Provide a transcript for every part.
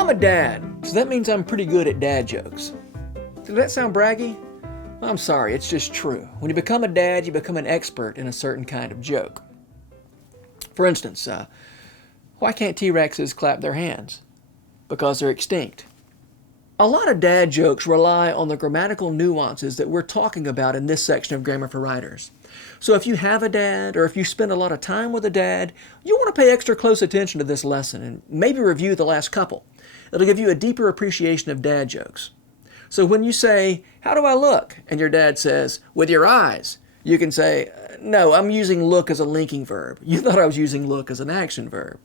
I'm a dad, so that means I'm pretty good at dad jokes. Did that sound braggy? I'm sorry, it's just true. When you become a dad, you become an expert in a certain kind of joke. For instance, why can't T-Rexes clap their hands? Because they're extinct. A lot of dad jokes rely on the grammatical nuances that we're talking about in this section of Grammar for Writers. So if you have a dad, or if you spend a lot of time with a dad, you'll want to pay extra close attention to this lesson and maybe review the last couple. It'll give you a deeper appreciation of dad jokes. So when you say, "How do I look?" and your dad says, "With your eyes," you can say, "No, I'm using look as a linking verb. You thought I was using look as an action verb."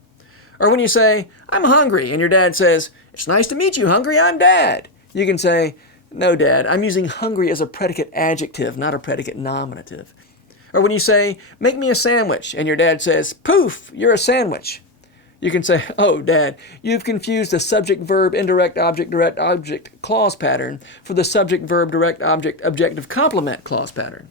Or when you say, "I'm hungry," and your dad says, "It's nice to meet you, Hungry, I'm Dad," you can say, "No, Dad, I'm using hungry as a predicate adjective, not a predicate nominative." Or when you say, "Make me a sandwich," and your dad says, "Poof, you're a sandwich," you can say, "Oh, Dad, you've confused the subject-verb indirect-object direct-object clause pattern for the subject-verb direct-object objective complement clause pattern."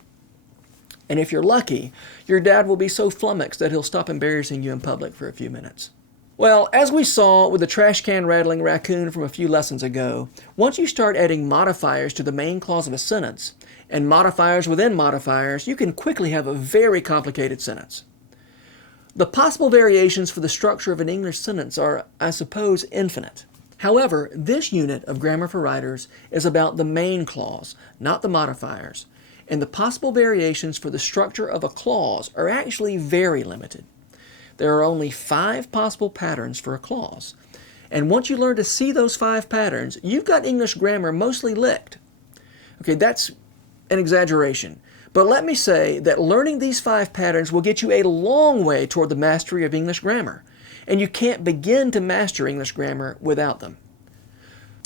And if you're lucky, your dad will be so flummoxed that he'll stop embarrassing you in public for a few minutes. Well, as we saw with the trash can rattling raccoon from a few lessons ago, once you start adding modifiers to the main clause of a sentence, and modifiers within modifiers, you can quickly have a very complicated sentence. The possible variations for the structure of an English sentence are, I suppose, infinite. However, this unit of Grammar for Writers is about the main clause, not the modifiers, and the possible variations for the structure of a clause are actually very limited. There are only 5 possible patterns for a clause, and once you learn to see those 5 patterns, you've got English grammar mostly licked. Okay, that's an exaggeration. But let me say that learning these 5 patterns will get you a long way toward the mastery of English grammar, and you can't begin to master English grammar without them.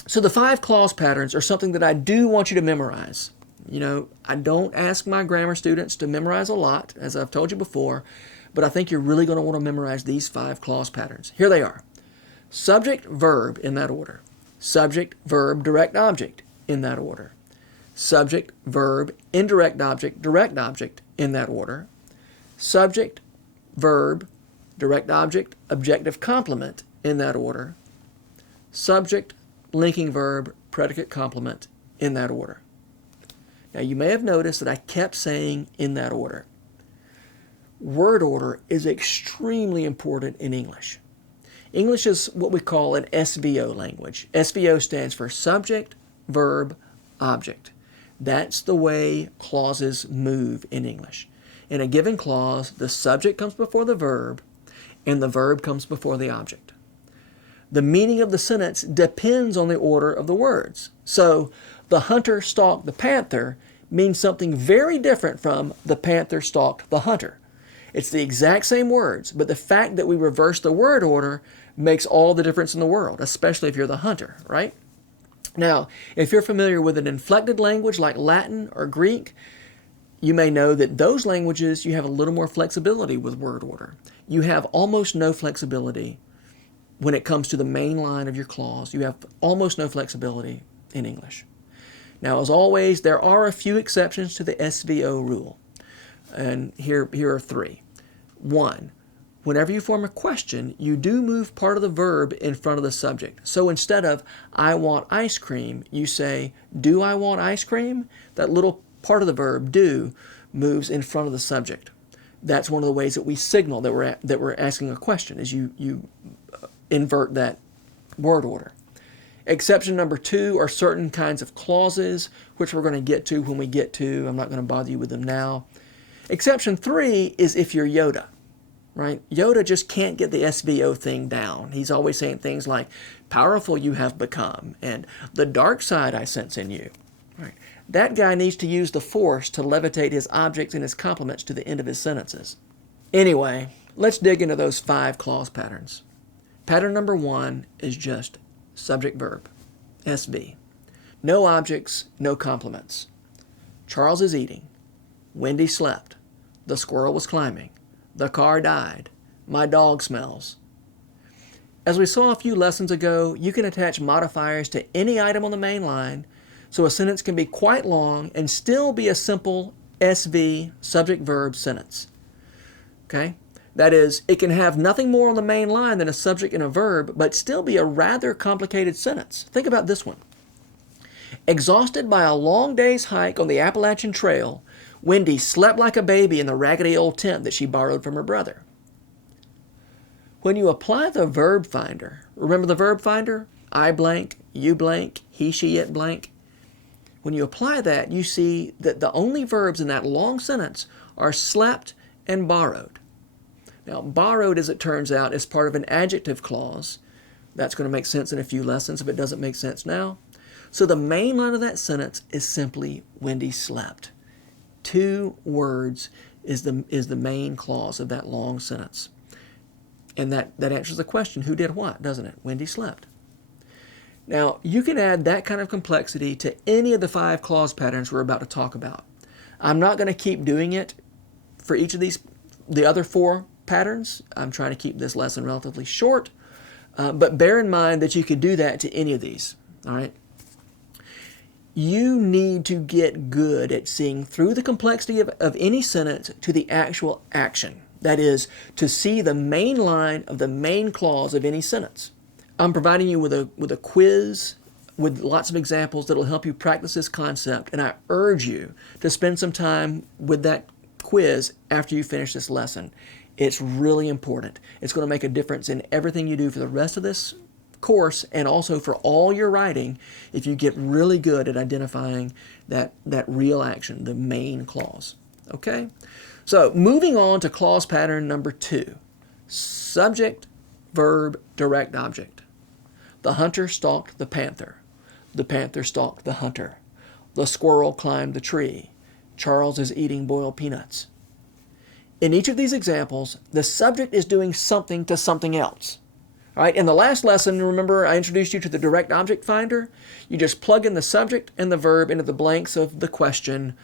So the 5 clause patterns are something that I do want you to memorize. You know, I don't ask my grammar students to memorize a lot, as I've told you before, but I think you're really going to want to memorize these 5 clause patterns. Here they are. Subject, verb in that order. Subject, verb, direct object in that order. Subject, verb, indirect object, direct object in that order. Subject, verb, direct object, objective complement in that order. Subject, linking verb, predicate complement in that order. Now you may have noticed that I kept saying in that order. Word order is extremely important in English. English is what we call an SVO language. SVO stands for subject, verb, object. That's the way clauses move in English. In a given clause, the subject comes before the verb, and the verb comes before the object. The meaning of the sentence depends on the order of the words. So, the hunter stalked the panther means something very different from the panther stalked the hunter. It's the exact same words, but the fact that we reverse the word order makes all the difference in the world, especially if you're the hunter, right? Now, if you're familiar with an inflected language like Latin or Greek, you may know that those languages you have a little more flexibility with word order. You have almost no flexibility when it comes to the main line of your clause. You have almost no flexibility in English. Now, as always, there are a few exceptions to the SVO rule. And here are 3. 1, whenever you form a question, you do move part of the verb in front of the subject. So instead of "I want ice cream," you say "Do I want ice cream?" That little part of the verb "do" moves in front of the subject. That's one of the ways that we signal that we're asking a question, is you invert that word order. Exception number 2 are certain kinds of clauses, which we're going to get to when we get to. I'm not going to bother you with them now. Exception 3 is if you're Yoda, right? Yoda just can't get the SVO thing down. He's always saying things like, "Powerful you have become," and "The dark side I sense in you." Right? That guy needs to use the Force to levitate his objects and his complements to the end of his sentences. Anyway, let's dig into those 5 clause patterns. Pattern number 1 is just subject-verb, SV. No objects, no complements. Charles is eating. Wendy slept. The squirrel was climbing. The car died. My dog smells. As we saw a few lessons ago, you can attach modifiers to any item on the main line, so a sentence can be quite long and still be a simple SV, subject-verb sentence. Okay? That is, it can have nothing more on the main line than a subject and a verb, but still be a rather complicated sentence. Think about this one. Exhausted by a long day's hike on the Appalachian Trail, Wendy slept like a baby in the raggedy old tent that she borrowed from her brother. When you apply the verb finder, remember the verb finder? I blank, you blank, he, she, it blank. When you apply that, you see that the only verbs in that long sentence are slept and borrowed. Now, borrowed, as it turns out, is part of an adjective clause. That's going to make sense in a few lessons if it doesn't make sense now. So the main line of that sentence is simply Wendy slept. 2 words is the main clause of that long sentence. And that answers the question, who did what, doesn't it? Wendy slept. Now, you can add that kind of complexity to any of the 5 clause patterns we're about to talk about. I'm not going to keep doing it for each of the other 4 patterns. I'm trying to keep this lesson relatively short, but bear in mind that you could do that to any of these, all right? You need to get good at seeing through the complexity of any sentence to the actual action. That is, to see the main line of the main clause of any sentence. I'm providing you with a quiz with lots of examples that will help you practice this concept, and I urge you to spend some time with that quiz after you finish this lesson. It's really important. It's going to make a difference in everything you do for the rest of this course and also for all your writing if you get really good at identifying that real action, the main clause. Okay? So moving on to clause pattern number 2. Subject, verb, direct object. The hunter stalked the panther. The panther stalked the hunter. The squirrel climbed the tree. Charles is eating boiled peanuts. In each of these examples, the subject is doing something to something else. All right, in the last lesson, remember I introduced you to the direct object finder? You just plug in the subject and the verb into the blanks of the question.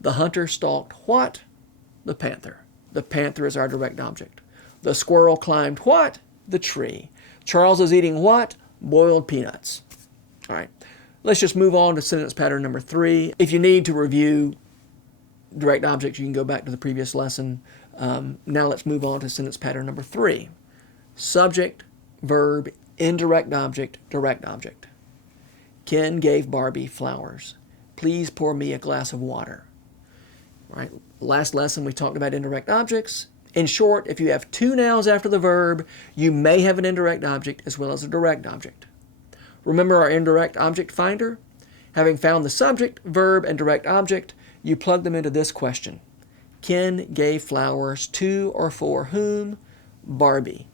The hunter stalked what? The panther. The panther is our direct object. The squirrel climbed what? The tree. Charles is eating what? Boiled peanuts. All right, let's just move on to sentence pattern number 3. If you need to review direct objects, you can go back to the previous lesson. Now let's move on to sentence pattern number 3. Subject, verb, indirect object, direct object. Ken gave Barbie flowers. Please pour me a glass of water. All right, last lesson we talked about indirect objects. In short, if you have 2 nouns after the verb, you may have an indirect object as well as a direct object. Remember our indirect object finder? Having found the subject, verb, and direct object, you plug them into this question. Ken gave flowers to or for whom? Barbie.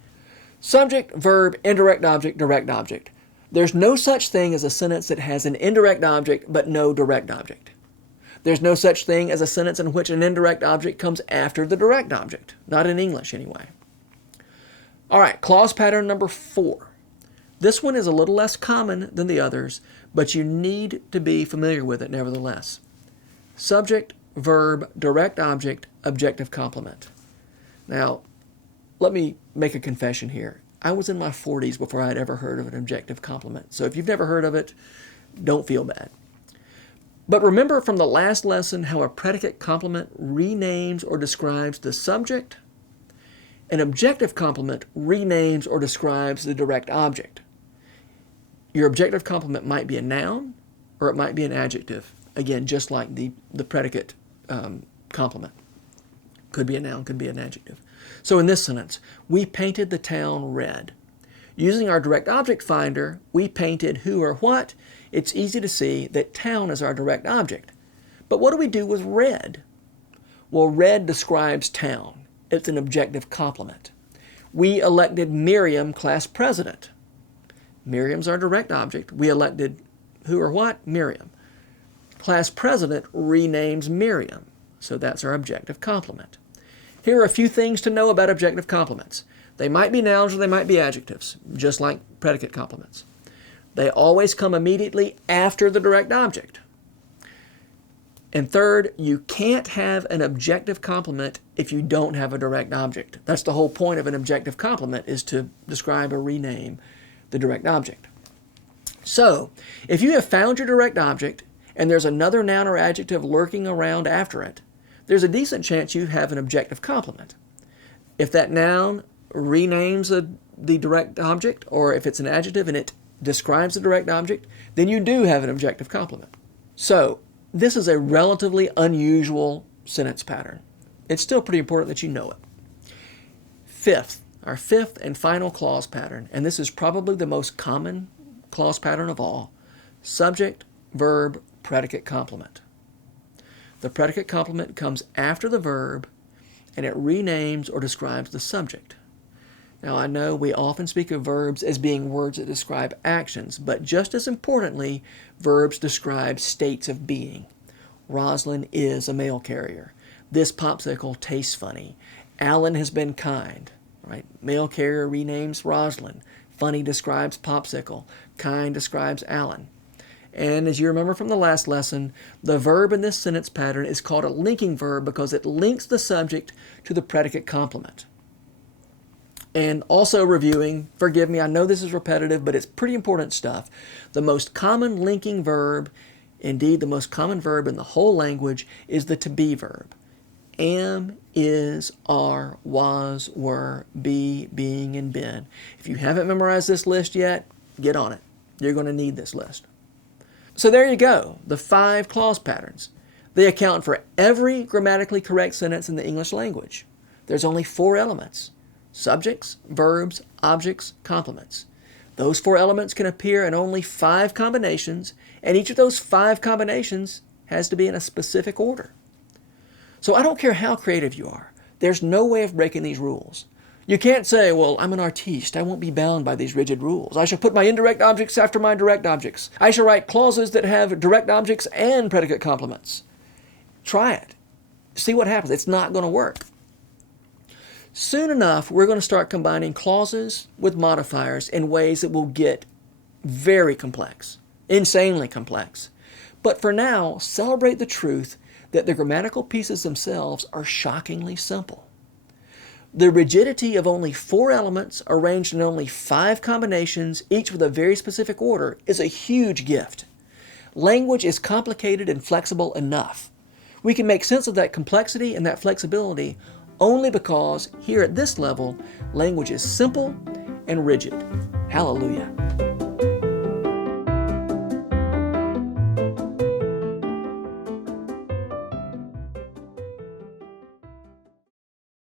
Subject, verb, indirect object, direct object. There's no such thing as a sentence that has an indirect object but no direct object. There's no such thing as a sentence in which an indirect object comes after the direct object. Not in English, anyway. All right, clause pattern number 4. This one is a little less common than the others, but you need to be familiar with it nevertheless. Subject, verb, direct object, objective complement. Now, let me make a confession here. I was in my 40s before I had ever heard of an objective complement. So if you've never heard of it, don't feel bad. But remember from the last lesson how a predicate complement renames or describes the subject? An objective complement renames or describes the direct object. Your objective complement might be a noun or it might be an adjective. Again, just like the predicate complement. Could be a noun, could be an adjective. So in this sentence, we painted the town red. Using our direct object finder, we painted who or what. It's easy to see that town is our direct object. But what do we do with red? Well, red describes town. It's an objective complement. We elected Miriam class president. Miriam's our direct object. We elected who or what? Miriam. Class president renames Miriam. So that's our objective complement. Here are a few things to know about objective complements. They might be nouns or they might be adjectives, just like predicate complements. They always come immediately after the direct object. And third, you can't have an objective complement if you don't have a direct object. That's the whole point of an objective complement, is to describe or rename the direct object. So, if you have found your direct object and there's another noun or adjective lurking around after it, there's a decent chance you have an objective complement. If that noun renames the direct object, or if it's an adjective and it describes the direct object, then you do have an objective complement. So this is a relatively unusual sentence pattern. It's still pretty important that you know it. Our fifth and final clause pattern, and this is probably the most common clause pattern of all: subject, verb, predicate, complement. The predicate complement comes after the verb, and it renames or describes the subject. Now, I know we often speak of verbs as being words that describe actions, but just as importantly, verbs describe states of being. Rosalind is a mail carrier. This popsicle tastes funny. Alan has been kind. Right? Mail carrier renames Rosalind. Funny describes popsicle. Kind describes Alan. And as you remember from the last lesson, the verb in this sentence pattern is called a linking verb because it links the subject to the predicate complement. And also reviewing, forgive me, I know this is repetitive, but it's pretty important stuff. The most common linking verb, indeed the most common verb in the whole language, is the to be verb. Am, is, are, was, were, be, being, and been. If you haven't memorized this list yet, get on it. You're going to need this list. So there you go, the 5 clause patterns. They account for every grammatically correct sentence in the English language. There's only 4 elements: subjects, verbs, objects, complements. Those 4 elements can appear in only 5 combinations, and each of those 5 combinations has to be in a specific order. So I don't care how creative you are. There's no way of breaking these rules. You can't say, well, I'm an artiste. I won't be bound by these rigid rules. I shall put my indirect objects after my direct objects. I shall write clauses that have direct objects and predicate complements. Try it. See what happens. It's not going to work. Soon enough, we're going to start combining clauses with modifiers in ways that will get very complex, insanely complex. But for now, celebrate the truth that the grammatical pieces themselves are shockingly simple. The rigidity of only 4 elements arranged in only 5 combinations, each with a very specific order, is a huge gift. Language is complicated and flexible enough. We can make sense of that complexity and that flexibility only because, here at this level, language is simple and rigid. Hallelujah.